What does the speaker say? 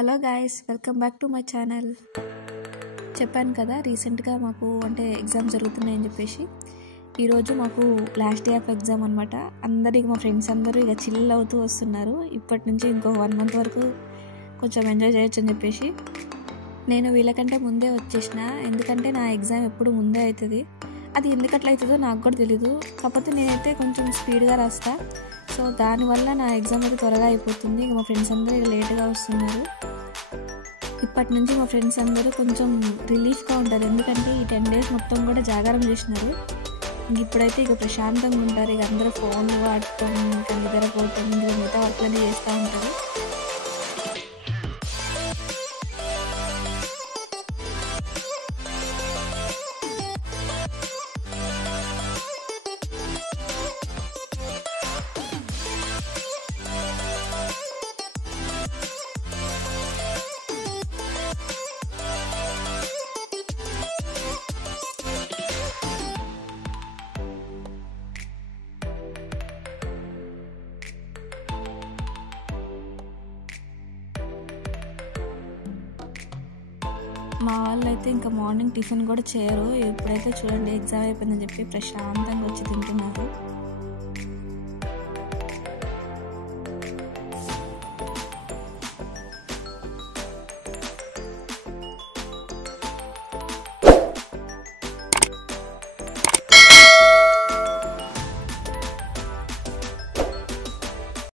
Hello guys, welcome back to my channel. చెప్పాను కదా రీసెంట్గా మాకు ఎగ్జామ్ జరుగుతున్నాయని చెప్పేసి. ఈరోజు మాకు లాస్ట్ డే ఆఫ్ ఎగ్జామ్ అనమాట. అందరికి మా ఫ్రెండ్స్ అందరూ ఇక చిల్ అవుతూ వస్తున్నారు. ఇప్పటి నుంచి ఇంకో 1 month వరకు కొంచెం ఎంజాయ్ చేయొచ్చు అని చెప్పేసి నేను వీళ్ళకంటే ముందే వచ్చేసిన. ఎందుకంటే నా ఎగ్జామ్ ఎప్పుడు ముందే అవుతుంది. అది ఎందుకట్లా అవుతుందో నాకు కూడా తెలీదు. కాకపోతే నేనైతే కొంచెం స్పీడ్గా రాస్తా. సో దానివల్ల నా ఎగ్జామ్ అయితే త్వరగా అయిపోతుంది. మా ఫ్రెండ్స్ అందరూ లేట్గా వస్తున్నారు. ఇప్పటి నుంచి మా ఫ్రెండ్స్ అందరూ కొంచెం రిలీఫ్గా ఉంటారు. ఎందుకంటే ఈ 10 days మొత్తం కూడా జాగారం చేసినారు. ఇప్పుడైతే ఇక ప్రశాంతంగా ఉంటారు. ఇక అందరూ ఫోన్లు వాడుకొని ఇంకా నిద్రపోవటం ఇంకా మిగతా వర్క్లన్నీ చేస్తూ ఉంటారు. మా వాళ్ళు అయితే ఇంకా మార్నింగ్ టిఫిన్ కూడా చేయరు. ఇప్పుడైతే చూడండి ఎగ్జామ్ అయిపోయిందని చెప్పి ప్రశాంతంగా వచ్చి తింటున్నారు.